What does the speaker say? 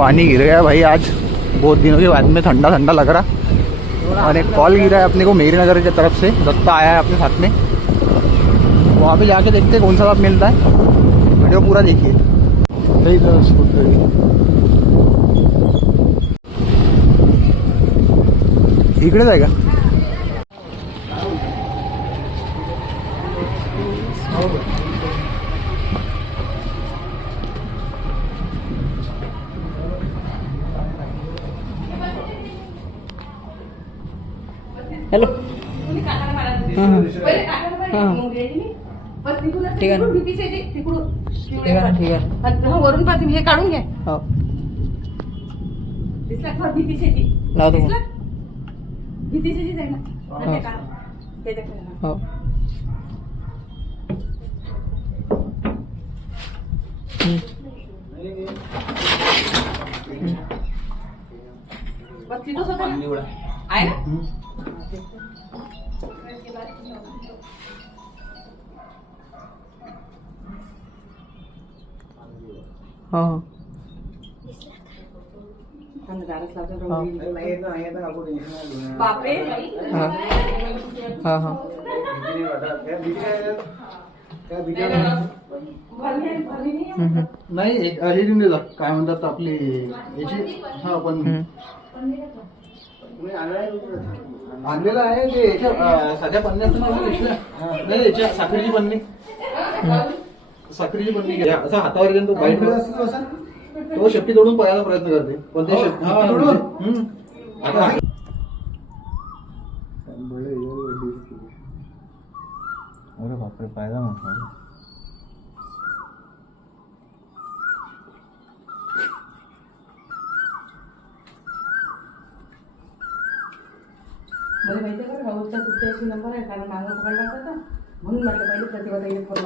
पानी गिर गया भाई आज, बहुत दिनों के बाद में ठंडा ठंडा लग रहा। और एक कॉल गिरा है अपने को मेरी नगर की तरफ से, दत्ता आया है अपने साथ में। वहाँ पे जाके देखते हैं कौन सा साथ मिलता है। वीडियो पूरा देखिए। इकडे जाएगा। हॅलो ठीक आहे वरून पाहते हे काढून घ्या. हो दिसला भीती शेती लावतो दिसला भीती शेती जाईल ना त्याच्याकडे. हो बस तिथंच होता ना आहे ना. हो बापरे हा हा हा नाही एक हे देऊन देतात, काय म्हणतात आपली याची. हा पण आणलेलं आहे ते याच्या साध्या पन्नी असतं ना पिशव्या. नाही याच्या साखरेची पन्नी, साखरेची पन्नी असं हातावर घेऊन तो बाईट तो शेपटी तोडून पळायचा प्रयत्न करते, पण ते आता अरे बापरे पाहिला म्हटलं. मला माहिती आहे का राहुलचा तुमच्याशी नंबर आहे, कारण मागं पकडला होता म्हणून म्हटलं पहिले प्रतिभा